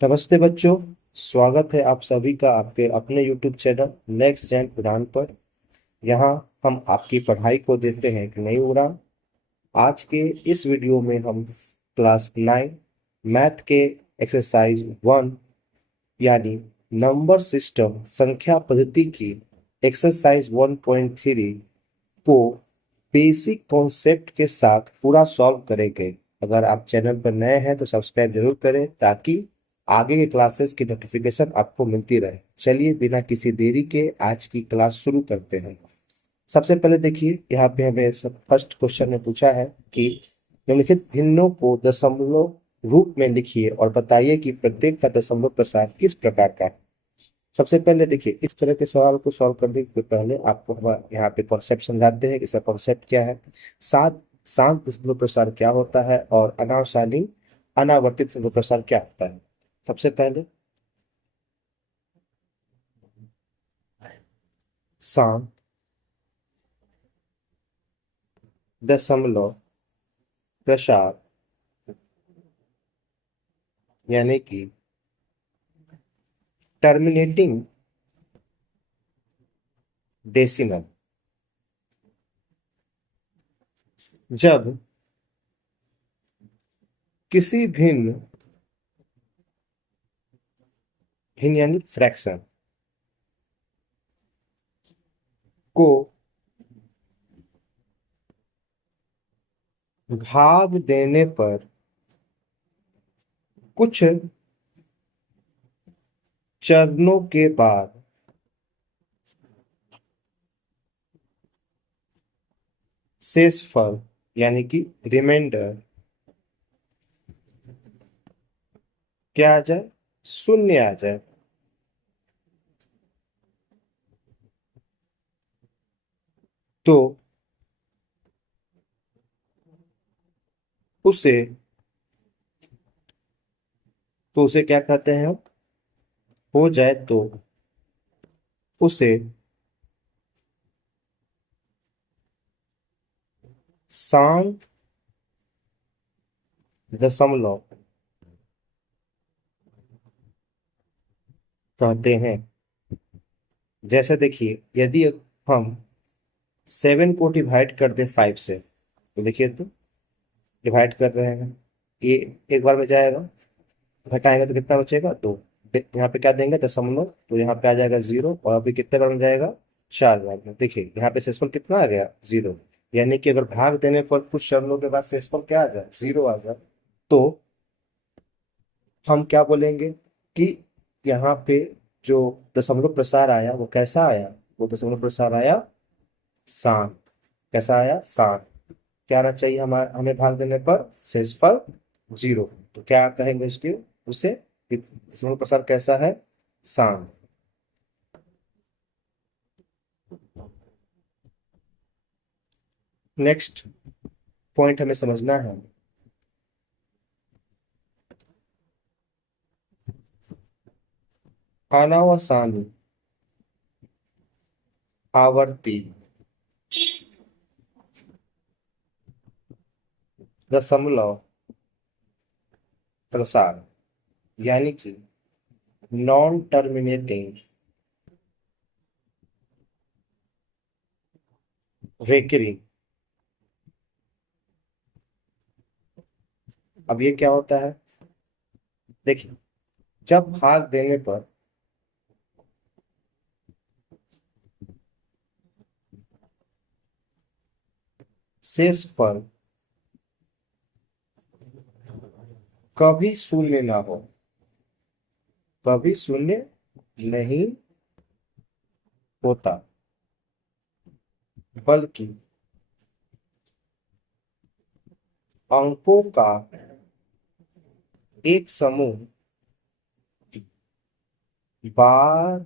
नमस्ते बच्चों। स्वागत है आप सभी का आपके अपने YouTube चैनल नेक्स्ट जेन उड़ान पर। यहाँ हम आपकी पढ़ाई को देते हैं एक नई उड़ान। आज के इस वीडियो में हम क्लास 9 मैथ के एक्सरसाइज 1 यानी नंबर सिस्टम संख्या पद्धति की एक्सरसाइज 1.3 को बेसिक कॉन्सेप्ट के साथ पूरा सॉल्व करेंगे। अगर आप चैनल पर नए हैं तो सब्सक्राइब जरूर करें ताकि आगे के क्लासेस की नोटिफिकेशन आपको मिलती रहे। चलिए बिना किसी देरी के आज की क्लास शुरू करते हैं। सबसे पहले देखिए, यहाँ पे हमें फर्स्ट क्वेश्चन में पूछा है कि निम्नलिखित भिन्नों को दशमलव रूप में लिखिए और बताइए कि प्रत्येक का दशमलव प्रसार किस प्रकार का है। सबसे पहले देखिए, इस तरह के सवाल को सॉल्व करने के पहले आपको हम यहाँ पे कॉन्सेप्ट समझाते हैं कि इसका कॉन्सेप्ट क्या है। सात शांत दशमलव प्रसार क्या होता है और अनावसानी अनावर्तित दशमलव प्रसार क्या होता है। सबसे पहले शांत दशमलव प्रसार यानी कि टर्मिनेटिंग डेसिमल जब किसी भिन्न भिन्न यानी फ्रैक्शन को भाग देने पर कुछ चरणों के बाद शेषफल यानी कि रिमाइंडर क्या आ जाए, शून्य आ जाए, तो उसे क्या कहते हैं हम, हो जाए तो उसे शांत दशमलव कहते हैं। जैसे देखिए, यदि हम 7 को डिवाइड कर दे 5 से तो देखिए, तो डिवाइड कर रहे हैं, ये एक बार में जाएगा, घटाएंगे तो कितना बचेगा, 2। यहाँ पे क्या देंगे, दशमलव, तो यहाँ पे आ जाएगा 0 और अभी कितने बार में जाएगा, 4 बार में। देखिए यहाँ पे शेषफल कितना आ गया, 0। यानी कि अगर भाग देने पर कुछ चरणों के बाद शेषफल क्या आ जाए, 0 आ जाए, तो हम क्या बोलेंगे कि यहाँ पे जो दशमलव प्रसार आया वो कैसा आया, वो दशमलव प्रसार आया शांत। कैसा आया, शांत। क्या आना चाहिए हमें भाग देने पर, शेषफल 0। तो क्या कहेंगे उसके उसे कि दशमलव प्रसार कैसा है, शांत। नेक्स्ट पॉइंट हमें समझना है, अनावसानी आवर्ती दशमलव प्रसार यानी कि नॉन टर्मिनेटिंग रेकरिंग। अब ये क्या होता है, देखिए, जब भाग देने पर शेषफल कभी शून्य ना हो, कभी शून्य नहीं होता, बल्कि अंकों का एक समूह बार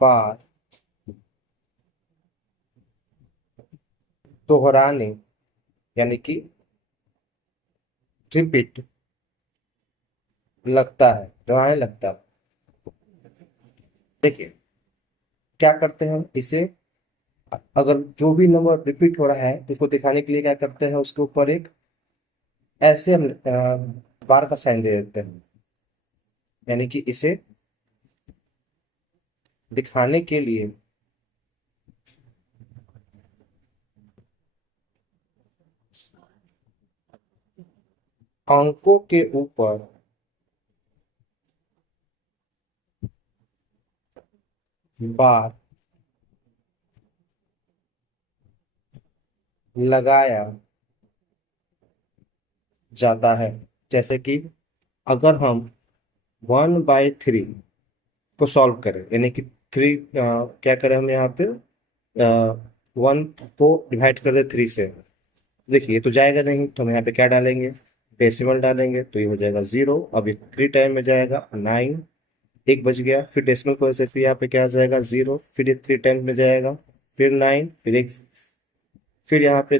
बार दोहराने यानी कि रिपीट लगता है, दोहराने लगता है। देखिए क्या करते हैं हम इसे, अगर जो भी नंबर रिपीट हो रहा है तो उसको दिखाने के लिए क्या करते हैं, उसके ऊपर एक ऐसे हम बार का साइन दे देते हैं। यानी कि इसे दिखाने के लिए अंकों के ऊपर बार लगाया जाता है। जैसे कि अगर हम 1/3 को सॉल्व करें, यानी कि थ्री क्या करें हम यहाँ पे 1 को डिवाइड कर दे 3 से। देखिए ये तो जाएगा नहीं, तो हम यहाँ पे क्या डालेंगे, डेसिमल डालेंगे, तो ये हो जाएगा 0। अब ये 3 टाइम में जाएगा 9, एक बच गया। फिर डेसिमल को ऐसे, फिर यहाँ पे क्या आ जाएगा 0, फिर ये 3 टाइम में जाएगा, फिर 9, फिर एक, फिर यहाँ पे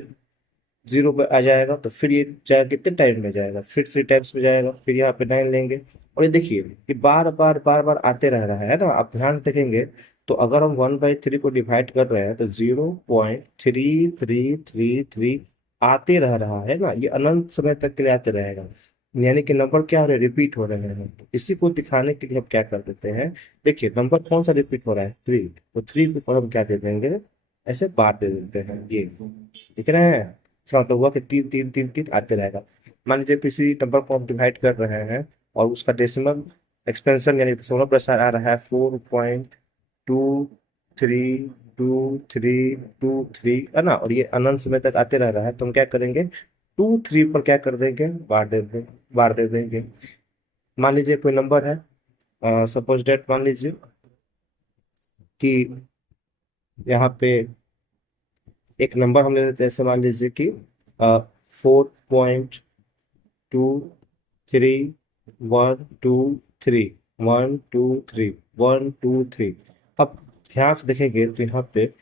0 पे आ जाएगा, तो फिर ये जाएगा कितने टाइम में जाएगा, फिर 3 टाइम्स में जाएगा, फिर यहाँ पे 9 लेंगे। और ये देखिए कि बार बार बार बार आते रह रहा है ना, आप ध्यान से देखेंगे। तो अगर हम 1/3 को डिवाइड कर रहे हैं तो 0.3333 आते रह रहा है ना, ये अनंत समय तक के लिए आते रहेगा। यानी कि नंबर क्या हो रहे हैं, रिपीट हो रहे हैं। तो इसी को दिखाने के लिए हम क्या कर देते हैं, देखिए नंबर कौन सा रिपीट हो रहा है, 3, तो 3 के ऊपर हम क्या दे देंगे, ऐसे बार दे देते हैं। ये दिख रहे हैं, इसका मतलब हुआ कि 3 3 3 3 आते रहेगा। मान लीजिए किसी नंबर को हम डिवाइड कर रहे हैं और उसका डेसिमल एक्सपेंशन यानी दशमलव प्रसार आ रहा है 4.232323 है ना, और ये अनंत समय तक आते रह रहा है, तो हम क्या करेंगे, 2 3 पर क्या कर देंगे, बार दे देंगे। मान लीजिए कोई नंबर है, सपोज डेट मान लीजिए कि यहाँ पे एक नंबर हम ले लेते हैं, ऐसे मान लीजिए कि 4.23 1 2 3 1 2 3 1 2 3। अब ध्यान से देखेंगे तो यहाँ पे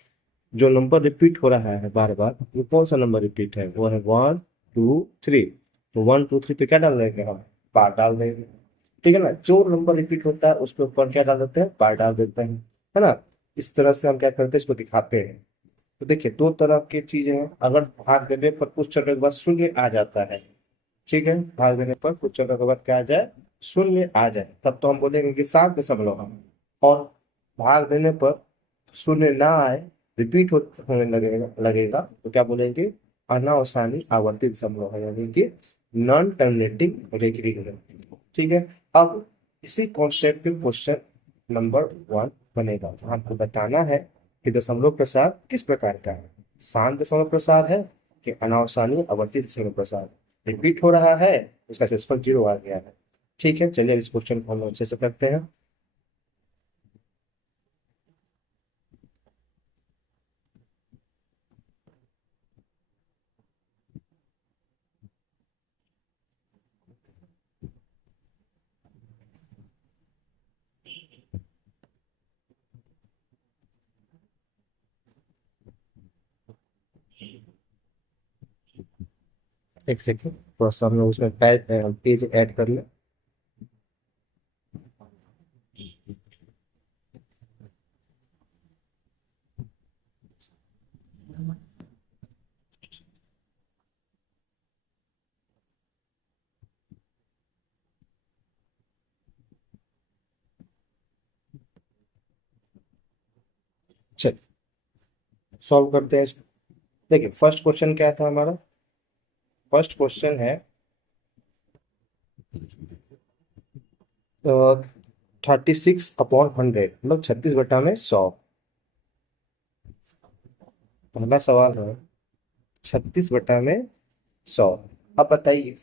जो नंबर रिपीट हो रहा है बार बार, वो कौन सा नंबर रिपीट है, वो है 1 2 3। तो 1 2 3 पे क्या डाल देंगे हम, बार डाल देंगे। ठीक है ना, जो नंबर रिपीट होता है उस पर ऊपर क्या डाल देते हैं, बार डाल देते हैं, है ना। इस तरह से हम क्या करते हैं, इसको दिखाते हैं। तो देखिए दो तरह की चीजें हैं, अगर भाग देने पर कुछ चरणों के बाद शून्य आ जाता है, ठीक है, भाग देने पर कुछ चरणों के बाद क्या आ जाए, शून्य आ जाए, तब तो हम बोलेंगे कि 7 दशमलव है। और भाग देने पर शून्य ना आए, रिपीट होने लगेगा तो क्या बोलेंगे, अनावसानी आवर्ती दशमलव है, यानी कि नॉन टर्मिनेटिंग रेगुलर। ठीक है। अब इसी कॉन्सेप्ट पे क्वेश्चन नंबर 1 बनेगा। तो आपको बताना है कि दशमलव प्रसार किस प्रकार का है, शांत दशमलव प्रसार है कि अनावसानी आवर्ती दशमलव प्रसार। रिपीट हो रहा है, उसका सेसफल 0 आ गया है। ठीक है, चलिए अब इस क्वेश्चन को हम अच्छे से करते हैं। एक सेकेंड, थोड़ा सा हम लोग उसमें पेज ऐड कर ले। चलिए सॉल्व करते हैं इसको। देखिए फर्स्ट क्वेश्चन क्या था हमारा, फर्स्ट क्वेश्चन है 36/100, मतलब 36/100। पहला सवाल है 36/100। अब बताइए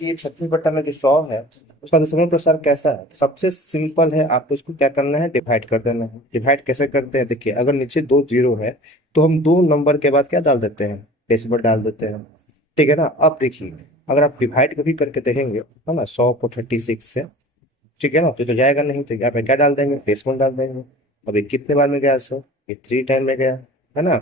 कि ये 36/100 है, उसका दशमलव प्रसार कैसा है। तो सबसे सिंपल है, आपको इसको क्या करना है, डिवाइड कर देना है। डिवाइड कैसे करते हैं, देखिए अगर नीचे 2 जीरो है तो हम दो नंबर के बाद क्या डाल देते हैं, डेसिमल डाल देते हैं। ठीक है ना। अब देखिए अगर आप डिवाइड कभी करके देखेंगे, है ना, 100 को 36 से, ठीक है ना, तो जाएगा नहीं, तो यहाँ पे क्या डाल देंगे, डेसिमल डाल देंगे। अब ये कितने बार में गया सर, ये 3 टाइम में गया, है ना।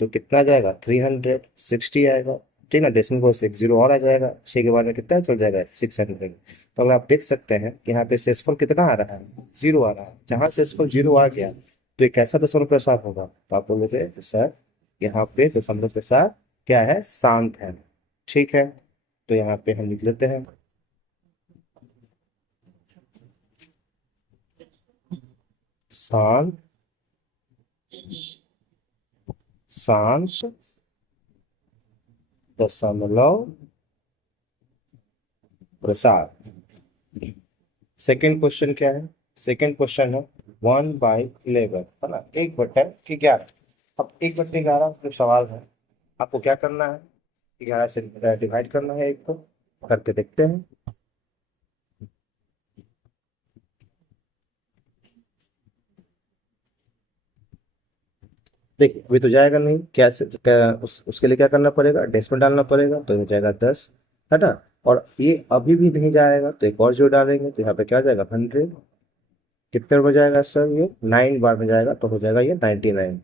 तो कितना जाएगा, 360 आएगा। ठीक है ना, डेसिमल को 6 जीरो और आ जाएगा, 6 के बाद में कितना चल जाएगा, 600। तो अगर आप देख सकते हैं कि यहाँ पे शेषफल कितना आ रहा है, 0 आ रहा है। जहाँ शेषफल 0 आ गया तो एक ऐसा दशमलव प्रसार होगा, तो आप बोलोगे सर यहाँ पे दशमलव प्रसार क्या है, शांत है। ठीक है, तो यहाँ पे हम लिख लेते हैं शांत, शांत दशमलव प्रसार। सेकंड क्वेश्चन क्या है? सेकंड क्वेश्चन है 1/11, है ना, 1/11। अब 1/11 जो सवाल है, आपको क्या करना है? 11 से डिवाइड करना है, एक को करके देखते हैं। देखिए अभी तो जाएगा नहीं, उसके लिए क्या करना पड़ेगा? डेसिमल डालना पड़ेगा, तो हो जाएगा 10, है ना। और ये अभी भी नहीं जाएगा तो एक और जो डालेंगे तो यहाँ पे क्या आ जाएगा? 100। कितने बार जाएगा सर? ये 9 बार में जाएगा, तो हो जाएगा ये 99।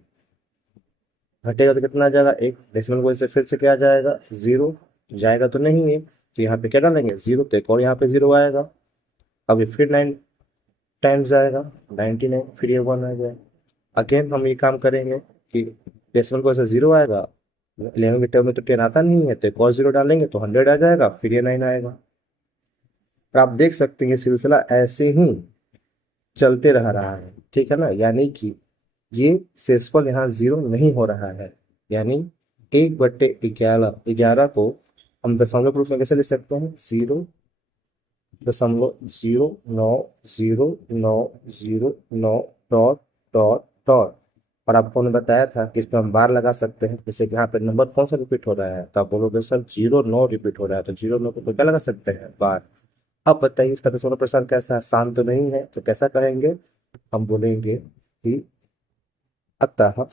घटेगा तो कितना आ जाएगा? एक डेसिमल को से फिर से क्या आ जाएगा? 0। जाएगा तो नहीं है, तो यहाँ पे क्या डालेंगे? 0, तो एक और यहाँ पे 0 आएगा। अब ये फिर 9 टाइम्स जाएगा, 99, फिर ये 1 आ जाएगा। अगेन हम ये काम करेंगे कि डेसिमल को ऐसा 0 आएगा, 11 के टर्म में तो 10 आता नहीं है, तो एक और 0 डालेंगे तो 100 आ जाएगा, फिर ये 9 आएगा। और आप देख सकते हैं ये सिलसिला ऐसे ही चलते रह रहा है, ठीक है ना। यानी कि ये शेषफल यहाँ 0 नहीं हो रहा है। यानी 1/11 को हम दशमलव के रूप में कैसे लिख सकते हैं? 0.0900909 डॉट डॉट डॉट। और आपको हमने बताया था कि इसमें हम बार लगा सकते हैं, जैसे कि यहाँ पे नंबर कौन सा रिपीट हो रहा है, तो आप बोलोगे सर 09 रिपीट हो रहा है, तो 09 को क्या लगा सकते हैं? बार। अब बताइए इसका दशमलव प्रसार कैसा है? शांत तो नहीं है, तो कैसा कहेंगे? हम बोलेंगे कि अतः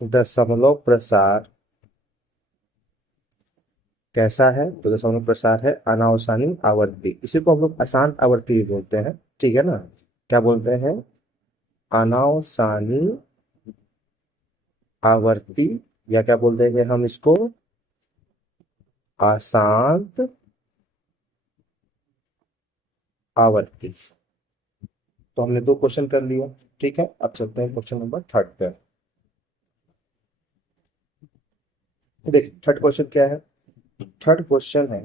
दशमलव प्रसार कैसा है? तो दशमलव प्रसार है अनावसानी आवर्ती। इसी को हम लोग अशांत आवर्ती भी बोलते हैं, ठीक है ना। क्या बोलते हैं? अनावसानी आवर्ती, या क्या बोलते हैं हम इसको? अशांत आवर्ती। तो हमने दो क्वेश्चन कर लिया, ठीक है। अब चलते हैं क्वेश्चन नंबर थर्ड पे। देखिए थर्ड क्वेश्चन क्या है? थर्ड क्वेश्चन है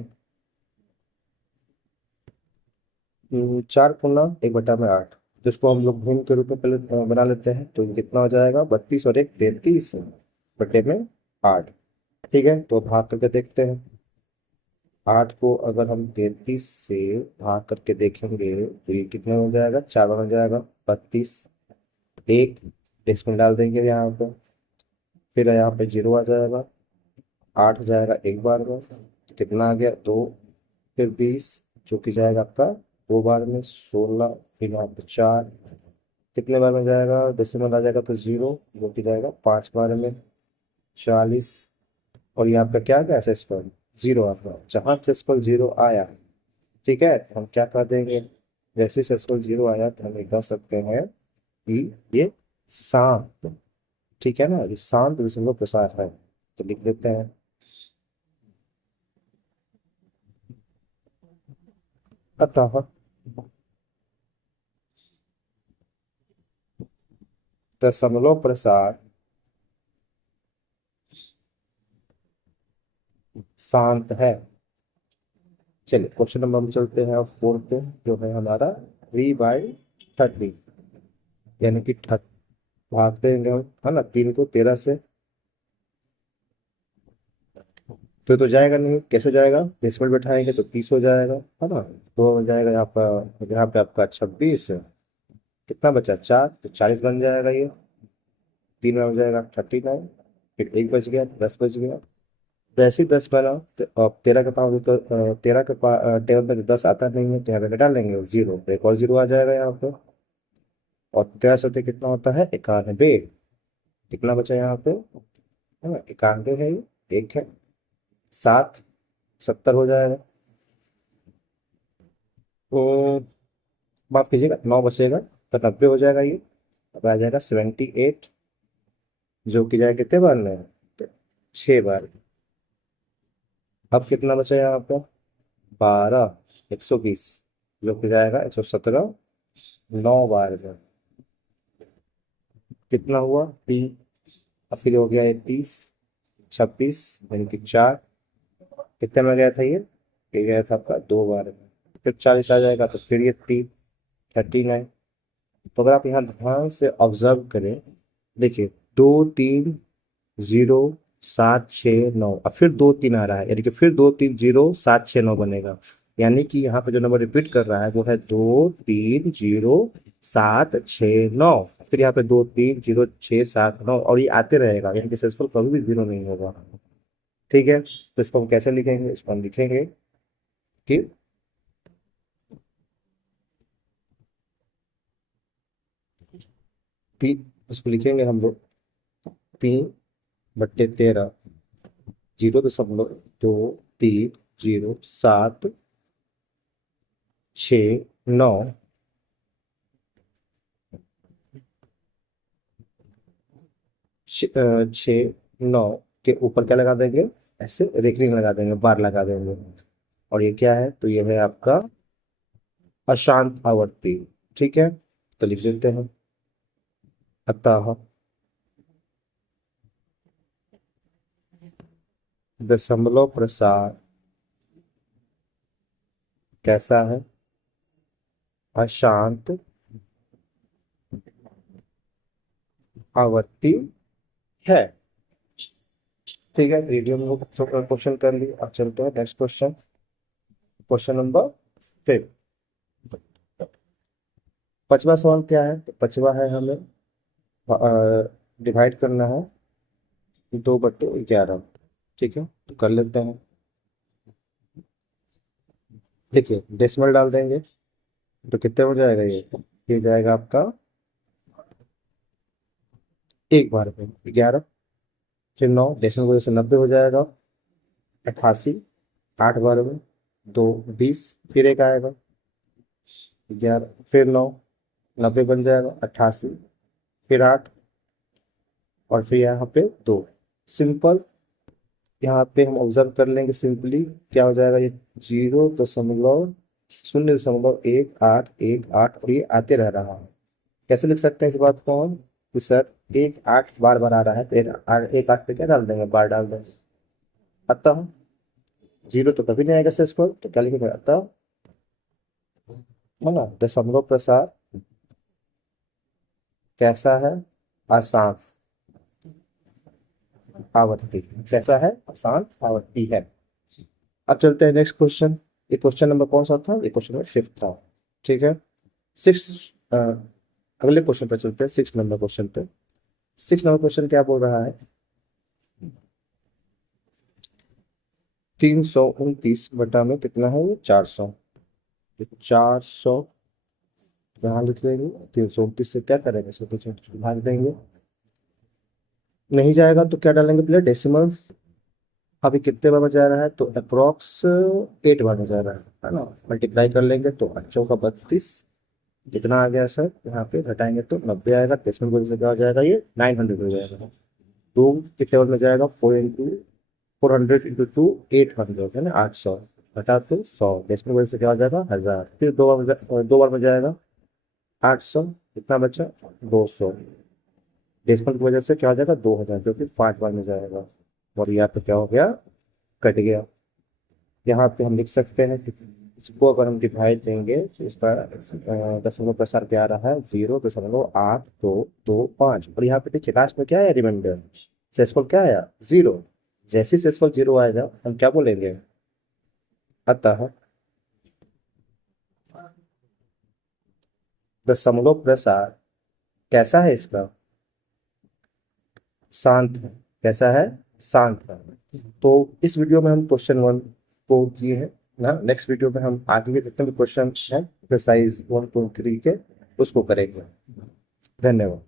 4 × 1/8, जिसको हम लोग भिन्न के रूप में पहले बना लेते हैं, तो ये कितना हो जाएगा? 32 और 1 33 बटे में 8। ठीक है, तो भाग करके देखते हैं। 8 को अगर हम 33 से भाग करके देखेंगे तो ये कितना हो जाएगा? 4 बार हो जाएगा 32। एक डेसिमल डाल देंगे यहाँ पे, फिर यहाँ पे 0 आ जाएगा। 8 जाएगा एक बार में, तो कितना आ गया? 2। फिर 20 जो कि जाएगा आपका 2 बार में, 16। फिर यहाँ पे 4 कितने बार में जाएगा? डेसिमल आ जाएगा तो 0 जो कि जाएगा 5 बार में, 40। और यहाँ पे क्या आ गया? सेसफल 0 आ गया। जहाँ सेसफल 0 आया, ठीक है, तो हम क्या कर देंगे? जैसे सेसफल 0 आया तो हम ये कह सकते हैं कि ये शांत, ठीक है ना, ये शांत दशमलव प्रसार है। तो लिख देते हैं अतः दशमलव प्रसार शांत है। चलिए क्वेश्चन नंबर हम चलते हैं अब फोर्थ पे, जो है हमारा 3/30, यानी कि भाग देंगे हम, है ना, 3 को 13 से। तो जाएगा नहीं, कैसे जाएगा? डेसिमल बैठाएंगे तो 30 हो जाएगा, है ना। तो हो जाएगा यहाँ पे आपका 26। कितना बचा? 4, तो 40 बन जाएगा ये। 3 में हो जाएगा 39। फिर एक बच गया, 10 बच गया। जैसे ही 10 बना तो अब 13 के पावर तो 13 के टेबल में तो 10 आता नहीं है, तो यहाँ पे घटा लेंगे 0, एक और 0 आ जाएगा यहाँ पे। और 13 सत्ते कितना होता है? 91। कितना बचा यहाँ पे? है ना, 91 है ये, एक है। 7 70 हो जाएगा। तो माफ कीजिएगा, 9 बचेगा, तो 90 हो जाएगा ये। अब आ जाएगा 78, जो कि जाएगा कितने बार में? तो 6 बार। अब कितना बचा यहाँ पे? 12 120, जो कि जाएगा 117 9 बार में। कितना हुआ? 3। अब फिर हो गया ये 30 26 यानी कि 4। कितने में गया था ये गया था आपका 2 बार में। फिर 40 आ जाएगा तो फिर ये 39। तो अगर आप यहाँ ध्यान से ऑब्जर्व करें, देखिए 2 3 0 7 6 9, अब फिर 2 3 आ रहा है, यानी कि फिर 2 3 0 7 6 9 बनेगा। यानी कि यहाँ पे जो नंबर रिपीट कर रहा है वो है 2 3 0 7 6 9। फिर यहाँ पे 2 3 0 6 7 9, और ये आते रहेगा, यानी कि सक्सेसफुल कभी भी जीरो नहीं होगा। ठीक है, तो इसको हम कैसे लिखेंगे? इसको हम लिखेंगे कि इसको लिखेंगे हम लोग 3/13, 0.2307 6 9, 6 9 के ऊपर क्या लगा देंगे? ऐसे रेखनी लगा देंगे, बार लगा देंगे। और ये क्या है? तो ये है आपका अशांत आवर्ती। ठीक है, तो लिख देते हैं, अतः दशमलव प्रसार कैसा है? अशांत आवर्ती है। ठीक है, वीडियो में क्वेश्चन कर लिए। अब चलते हैं नेक्स्ट क्वेश्चन, क्वेश्चन नंबर 5। पांचवा सवाल क्या है? तो पांचवा है, हमें डिवाइड करना है 2/11। ठीक है, तो कर लेते हैं। देखिए डेसिमल डाल देंगे तो कितने हो जाएगा? ये जाएगा आपका 1 बार में 11, फिर 9 डेसिमल वजह से 90 हो जाएगा, 88 8 बार में 2 20, फिर एक आएगा 11, फिर 9 90 बन जाएगा, 88 फिर 8, और फिर यहाँ पे 2। सिंपल, यहाँ पे हम ऑब्जर्व कर लेंगे सिंपली क्या हो जाएगा, ये 0.01818, और ये आते रह रहा है। कैसे लिख सकते हैं इस बात को हम? कि सर 1 8 बार बार आ रहा है, तो 1 8 पे क्या डाल देंगे? बार डाल देंगे। अतः जीरो तो कभी नहीं आएगा शेष पर, तो क्या लिखेंगे? अतः है ना, दशमलव प्रसार कैसा है? आसान आवर्ती। कैसा है? आसान आवर्ती है। अब चलते हैं नेक्स्ट क्वेश्चन। ये क्वेश्चन नंबर कौन सा था? ये क्वेश्चन नंबर 5 था। ठीक है, सिक्स अगले क्वेश्चन पे चलते हैं, 6 नंबर क्वेश्चन पे। 6 नंबर क्वेश्चन क्या बोल रहा है? 329 में कितना है? ये 400। 400 यहाँ लिख लेंगे, 329 से क्या करेंगे? 129 भाग देंगे। नहीं जाएगा तो क्या डालेंगे? पहले डेसिमल। अभी कितने बार में जा रहा है? तो अप्रोक्स 8 बार में जा रहा है ना। मल्टीप्लाई कर लेंगे तो 8 का 32, कितना आ गया सर? यहाँ पे घटाएंगे तो 90 आएगा। डेसिमल की वजह से क्या हो जाएगा? ये 900 हो जाएगा। टू कितने बार में जाएगा? 400 इंटू 800 है ना, 800 घटा तो 100, डेसिमल की वजह से क्या हो जाएगा? 1000। फिर 2 बार में जाएगा 800, कितना बचा? 200, डेसिमल की वजह से क्या हो जाएगा? 2000, जो कि 5 बार में जाएगा। और यहाँ पे क्या हो गया? कट गया। यहाँ पे हम लिख सकते हैं कि इसको अगर हम डिवाइड देंगे तो इसका दशमलव प्रसार क्या आ रहा है? 0.8225। और यहाँ पे देखिए लास्ट में क्या है? रिमाइंडर सेसफल क्या आया? 0। जैसे सेसफल 0 आएगा हम क्या बोलेंगे? अतः दशमलव प्रसार कैसा है इसका? शांत है। कैसा है? शांत है। तो इस वीडियो में हम क्वेश्चन 1 को किए हैं ना। नेक्स्ट वीडियो में हम आगे के जितने भी क्वेश्चन हैं एक्सरसाइज 1.3 के उसको करेंगे। धन्यवाद।